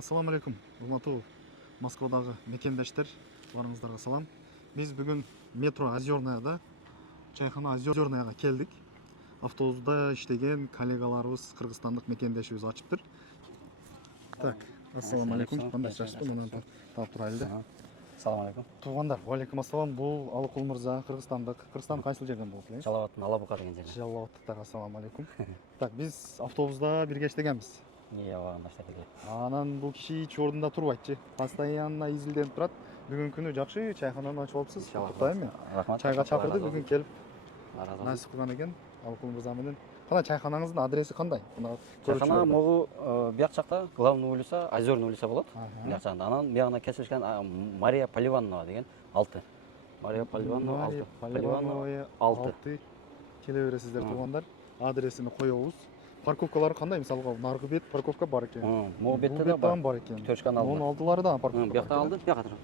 Ассаламу алейкум, урматтуу Москвадагы мекендештер, барыңыздарга салам. Биз бүгүн метро Озерныйда, чайхана Озерныйга келдик. Автобуста иштеген коллегаларыбыз, кыргызстандык мекендешибиз ачыптыр. Так, ассаламу алейкум. Кандай чачты, мындан таап турайлы да. Ассаламу алейкум. Туугандар, алейкум ассалам. Бул Алыкул мырза, Кыргызстандык. Кыргызстан кайсыл жерден болот эле? Жалалабаттын Алабука деген жерден. Жалалабаттыктар, ассаламу алейкум. Так, биз автобуста бирге иштегенбиз. Багандаштар эле. Анан бул киши эч ордунда турбайчы. Постоянно изилденип турат. Бүгүнкү күнү жакшы чайхананы ачып алыпсыз. Куттуктайм мен. Рахмат. Чайга чакырды, бүгүн келип Разы насип кылган экен. Алыкул мырза менен. Кандай чайханаңыздын адреси кандай? Чайхана могу бияк жакта главный улица, Озерный улица болот. Бияк жагында. Анан биягына кесилишкен Мария Поливанова деген 6. Мария Поливанова 6. Поливанова 6. Келе бересиздер туугандар. Адресини коебуз. Парковкалары кандай? Мисалга наркы бет парковка бар экен. Могу бетте да бар экен. Төрчкан алды. Монун алдылары да парковка. Биякта алды, бияка турат.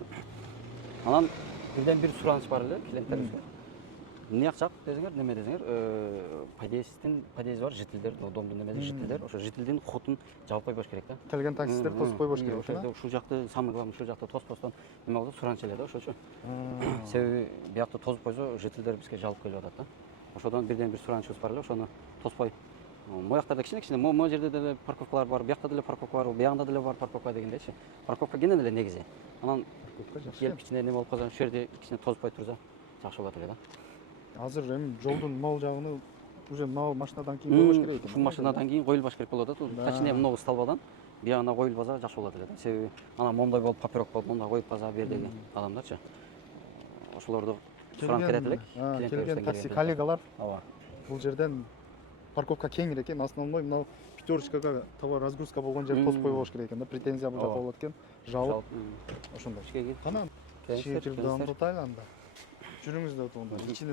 Анан бирден бир сураныч бар эле клиенттерибизге. Эмне акчак десеңер, неме десеңер, подъезд бар, жителдер, домдун немеде жителдер, ошо жителдин хотун жаап койбош керек да. Келген таксисттер тосуп койбош керек да. Ушул жакты самый главный ушул жакты тоспостон неме болот, сураныч эле да ошочу. Себеби биякты тосуп койсо жителдер бизге жалоп келип атат да. Ошодон бирден бир суранычыбыз бар эле, ошону тоспой. Мояктарда кичине, могу жерде деле парковкалар бар, биякта деле парковка бар, биягында деле бар парковка дегендейчи. Парковка кенен эле негизи. Анан келип кичине неме болуп калса, ушул жерде кичине тозбой турса, жакшы болот эле да. Азыр эми жолдун могул жагыны уже мына машинадан кийин койбош керек экен. Ушул машинадан кийин коюлбаш керек болот да. Точнее, мынау столбадан биягына коюлбаса жакшы болот эле да. Себеби анан момундай болуп папирок болуп, мында коюп калса бердеги адамдарчы. Ошолорду сурап берет элек. Келген такси коллегалар ооба. Бул жерден парковка кеңири экен, основной мына пятерочкага товар разгрузка болгон жер тосуп койбош керек экен да. Претензия бул жака болот экен. Жабып ошондой. Кана ичиге кирип дамытайлы анда. Жүрүңүздөр туугандар.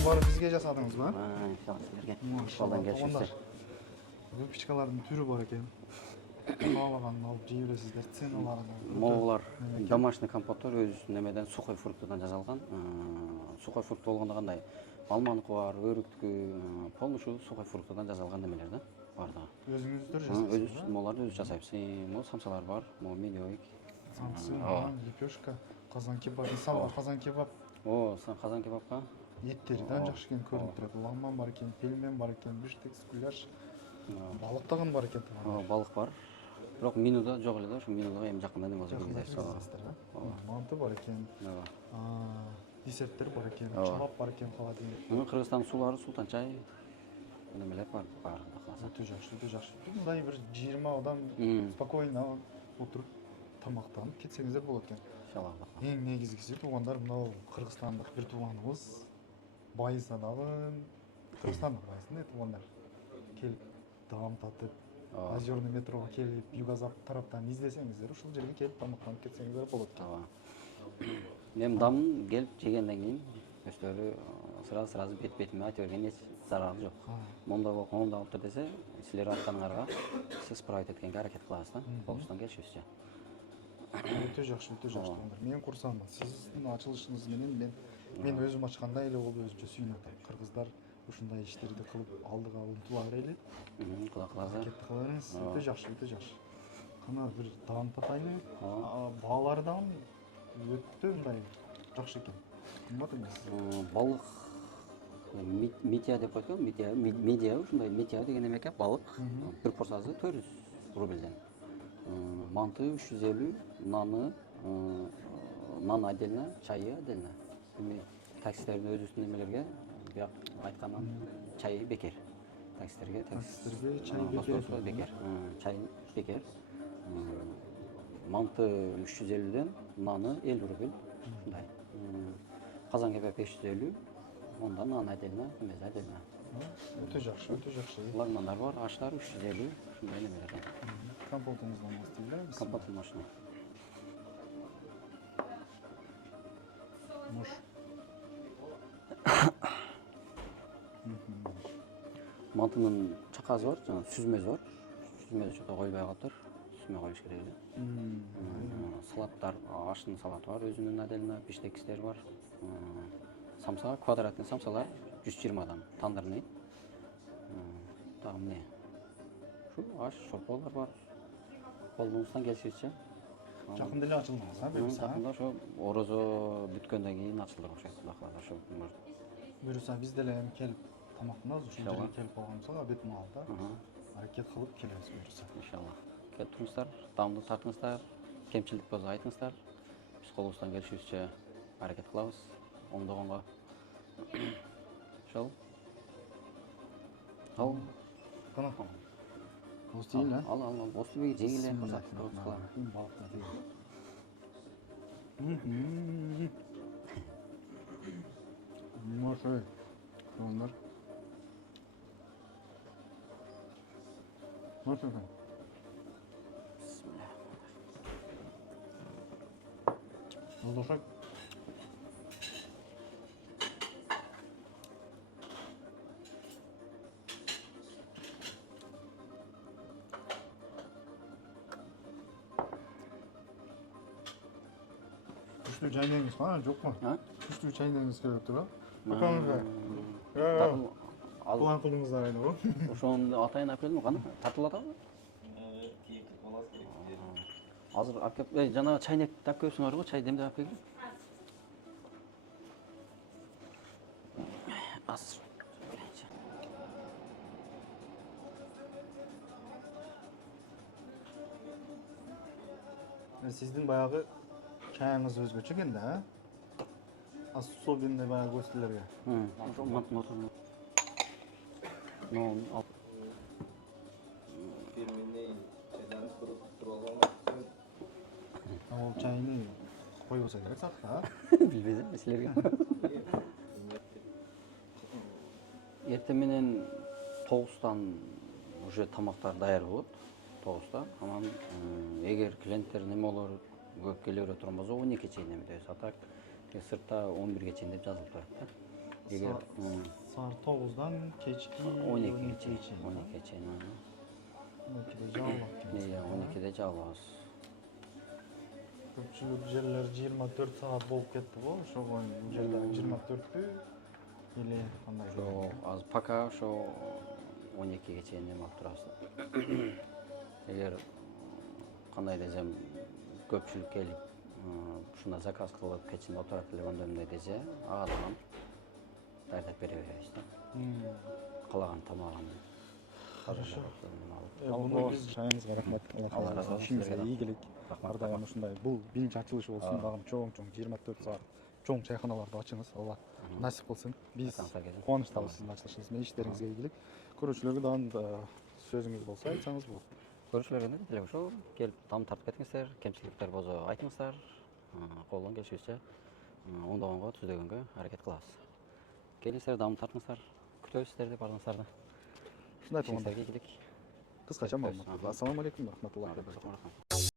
Бары бизге жасадыңыз ба? Иншалла силерге. Машалла туугандар. Выпечкалардын түрү бар экен. Каалаганын алып жей бересиздер, ценалары да. Могулар домашний компоттор өз немеден сухой фруктадан жасалган. Сухой фрукт болгондо кандай? Алманыкы бар, өрүктүкү, полностью сухой фруктадан жасалган немелер да. Бардыгы. Өзүңүздөр жасайсызбы? Өзүбүз моларды өзүбүз жасайбыз. Могу самсалар бар, могу медовик. Самсы, лепешка, казан кебаб, казан кебаб. Казан кебабка Еттери да жакшы экен көрүнүп турат. Ламбан бар экен, пельмен бар экен, биштекс, гуляш. Балык дагы бар экен. Балык бар. Бирок менюда жок эле да, ошо менюда эми жакында неме болсо киргизесиз. Манты бар экен. Десерттер бар экен, чалап бар экен, холодильник. Кыргызстан суулары, султан чай немелер бар, баардыгы каласа. Өтө жакшы, өтө жакшы. Мындай бир 20 адам спокойно отуруп тамактанып кетсеңиздер болот экен. Иншалла. Эң негизгиси туугандар, мынау кыргызстандык бир тууганыбыз байыса дагы Кыргызстандык байысын туугандар. Келип таам татып, Озерный метрого келип, юго-запад тараптан издесеңиздер, ушул жерге келип тамактанып кетсеңиздер болот экен. Мен дамын келип жегенден кийин өздөрү сразу бет-бетиме айта берген эч зарары жок. Монда болуп, монда алып тур десе, силер айтканыңарга сиз исправить эткенге аракет кылабыз да. Колубуздан келишибизче. Өтө жакшы туугандар. Мен курсамын. Сиздин ачылышыңыз менен мен өзүм ачкандай эле болду, өзүнчө сүйүнүп атам. Кыргыздар ушундай иштерди кылып алдыга умтула берели. Кыла кылабыз. Аракет кыла бериңиз. Өтө жакшы. Кана бир таам татайлы. Баалары дагы өтө мындай жакшы экен. Кымбат эмес. Балык мития деп коет экен, медиа ушундай мития деген эме экен, балык. Бир порциясы 400 рубльден. Манты 350, нан отдельно, чайы отдельно. Эми таксистердин өзүбүздүн эмелерге бияк айткандан чай бекер. Таксистерге чай бекер. Бекер. Чай бекер. Манты 350ден, наны 50 рубль. Ушундай. Казан кебаб 550, онда нан отдельно, эмеси отдельно. Өтө жакшы, өтө жакшы. Лагмандар бар, аштар 350, ушундай немелер экен. Компотуңуздан баштайлар. Компот машина. Муш. Мантынын чакасы бар, жана сүзмөсү бар. Сүзмөсү чөтө койбой калыптыр. Сүзмө коюш керек эле. Салаттар, аштын салаты бар, өзүнүн отдельно, биштекстер бар. Самса, квадратный самсалар 120дан, тандырный. Дагы эмне? Ушу аш, шорполор бар. Колуңуздан келишинче. Жакында эле ачылдыңыз, буюрса? Жакында ошо орозо бүткөндөн кийин ачылдык окшойт, Кудай кааласа ошо. Буюрса биз деле эми келип тамактанабыз, ушул жерге келип калганыбызга обед маалда аракет кылып келебиз буюрса. Иншалла. Келип туруңуздар, даамдуу тартыңыздар, кемчилик болсо айтыңыздар. Биз колубуздан келишибизче аракет кылабыз оңдогонго. Ошол. Ал. Кана. Остин, а? Ал. Остубеги жеңиле кылсак, кылам. Балыкта дейм. Ошой. Ондар. Ошой. Бисмилlah. Ошой. Күчтүү чайнеңиз бар, жокпу? Күчтүү чайнеңиз керек тура. Бакаңызга. План кылдыңыздар айна го. Ошону атайын алып келдим, кана? Тартылып атабы? Азыр алып келип, жана чайнек алып келипсиңер го, чай демдеп алып келгиле. Азыр. Сиздин баягы чайыңыз өзгөчө экен да, особенный баягы гостилерге. Ошо мотор. Ну, фирменный чайдан туруп алган. Ал чайны койбосо керек сакта. билбейсиң, силерге. Эртең менен 9тан уже тамактар даяр болот. 9та. Анан эгер клиенттер неме болор, көп келе бере турган болсо 12 чейин эмедебиз. А так сыртта 11 чейин деп жазылып турат да. Эгер Саат 9дан кечки 12 чейин. 12 чейин. 12де жабылат. 12де жабылабыз. Көпчүлүк жерлер 24 саат болуп кетти го, ошого жерде 24пү или кандай? Ошо азыр пока ошо 12ге чейин эме алып турабыз. Эгер кандай десем көпчүлүк келип ушундай заказ кылып кечинде отурат эле мындай десе, ага дагы даярдап бере беребиз да. Каалаган тамагын. Хорошо. Биз чайыңызга рахмат. Алла разы болсун. Ишиңизге ийгилик. Ар дайым ушундай бул биринчи ачылышы болсун. Дагы чоң 24 саат чоң чайханаларды ачыңыз. Алла насип кылсын. Биз кубанычтабыз сиздин ачылышыңыз менен. Иштериңизге ийгилик. Көрүүчүлөргө дагы сөзүңүз болсо айтсаңыз болот. Көрүүчүлөргө деле ошо келип таам тартып кетиңиздер, кемчиликтер болсо айтыңыздар. Колдон келишибизче оңдогонго, түздөгөнгө аракет кылабыз. Келиңиздер, даам тартыңыздар. Күтөбүз сиздерди баардыгыңыздарды. Ушундай болгондо Ийгилик. кыскача маалымат. Ассаламу алейкум, рахматуллахи ва баракатух.